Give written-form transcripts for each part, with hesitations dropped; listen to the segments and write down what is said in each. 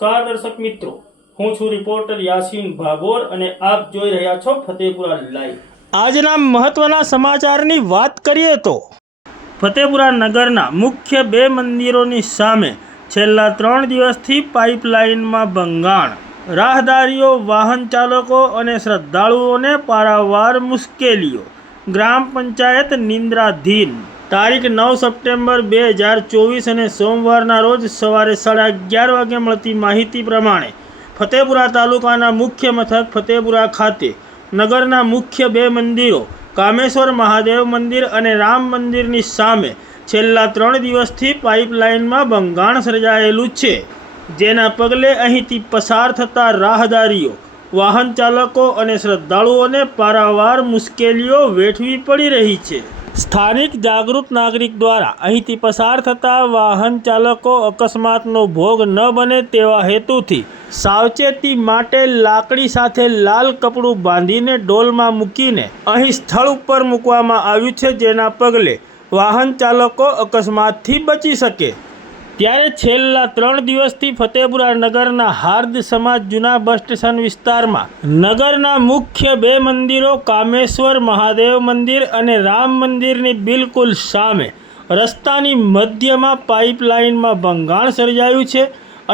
નમસ્કાર દર્શક મિત્રો, હું છું રિપોર્ટર યાસીન ભાગોર અને આપ જોઈ રહ્યા છો ફતેપુરા લાઈવ। આજના મહત્વના સમાચારની વાત કરીએ તો ફતેપુરા નગરના મુખ્ય બે મંદિરોની સામે છેલ્લા 3 દિવસથી પાઇપલાઇનમાં ભંગાણ। રાહદારીઓ, વાહન ચાલકો અને શ્રદ્ધાળુઓને પારાવાર મુશ્કેલીઓ। ગ્રામ પંચાયત નિંદ્રાધીન। તારીખ 9 સપ્ટેમ્બર 2024 અને સોમવારના રોજ સવારે 11:30 વાગે મળતી માહિતી પ્રમાણે ફતેપુરા તાલુકાના મુખ્ય મથક ફતેપુરા ખાતે નગરના મુખ્ય બે મંદિરો કામેશ્વર મહાદેવ મંદિર અને રામ મંદિરની સામે છેલ્લા 3 દિવસથી પાઇપલાઇનમાં ભંગાણ સર્જાયેલું છે, જેના પગલે અહીંથી પસાર થતા રાહદારીઓ, વાહન ચાલકો અને શ્રદ્ધાળુઓને પારાવાર મુશ્કેલીઓ વેઠવી પડી રહી છે। સ્થાનિક જાગૃત નાગરિક દ્વારા અહીંથી પસાર થતા વાહન ચાલકો અકસ્માતનો ભોગ ન બને તેવા હેતુથી સાવચેતી માટે લાકડી સાથે લાલ કપડું બાંધીને ડોલમાં મૂકીને અહીં સ્થળ ઉપર મૂકવામાં આવ્યું છે, જેના પગલે વાહન ચાલકો અકસ્માતથી બચી શકે। ત્યારે છેલ્લા 3 દિવસથી ફતેપુરા નગરના હાર્દ સમાજ જૂના બસ સ્ટેશન વિસ્તારમાં નગરના મુખ્ય બે મંદિરો કામેશ્વર મહાદેવ મંદિર અને રામ મંદિરની બિલકુલ સામે રસ્તાની મધ્યમાં પાઇપલાઇનમાં ભંગાણ સર્જાયું છે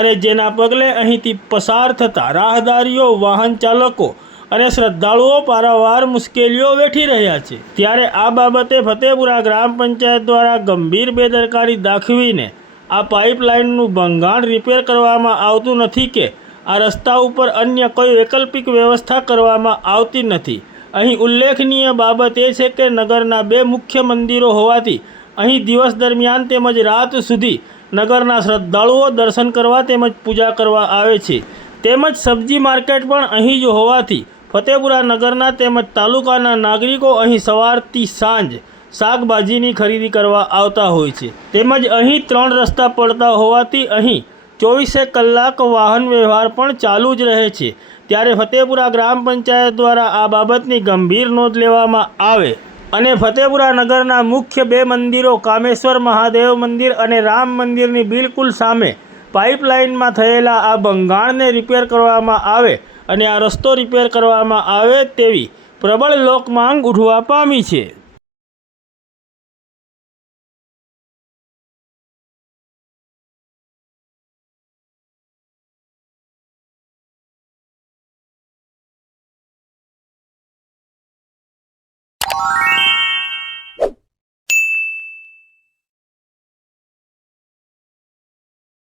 અને જેના પગલે અહીંથી પસાર થતા રાહદારીઓ, વાહન ચાલકો અને શ્રદ્ધાળુઓ પારાવાર મુશ્કેલીઓ વેઠી રહ્યા છે। ત્યારે આ બાબતે ફતેપુરા ગ્રામ પંચાયત દ્વારા ગંભીર બેદરકારી દાખવીને આ પાઇપલાઇનનું ભંગાણ રિપેર કરવામાં આવતું નથી કે આ રસ્તા ઉપર અન્ય કોઈ વૈકલ્પિક વ્યવસ્થા કરવામાં આવતી નથી। અહીં ઉલ્લેખનીય બાબત એ છે કે નગરના બે મુખ્ય મંદિરો હોવાથી અહીં દિવસ દરમિયાન તેમજ રાત સુધી નગરના શ્રદ્ધાળુઓ દર્શન કરવા તેમજ પૂજા કરવા આવે છે, તેમજ સબ્જી માર્કેટ પણ અહીં જ હોવાથી ફતેપુરા નગરના તેમજ તાલુકાના નાગરિકો અહીં સવારથી સાંજ શાકભાજીની ખરીદી કરવા આવતા હોય છે, તેમજ અહીં 3 રસ્તા પડતા હોવાથી અહીં 24 કલાક વાહન વ્યવહાર પણ ચાલુ જ રહે છે। ત્યારે ફતેપુરા ગ્રામ પંચાયત દ્વારા આ બાબતની ગંભીર નોંધ લેવામાં આવે અને ફતેપુરા નગરના મુખ્ય બે મંદિરો કામેશ્વર મહાદેવ મંદિર અને રામ મંદિરની બિલકુલ સામે પાઇપલાઇનમાં થયેલા આ ભંગાણને રિપેર કરવામાં આવે અને આ રસ્તો રિપેર કરવામાં આવે તેવી પ્રબળ લોક માંગ ઉઠવા પામી છે।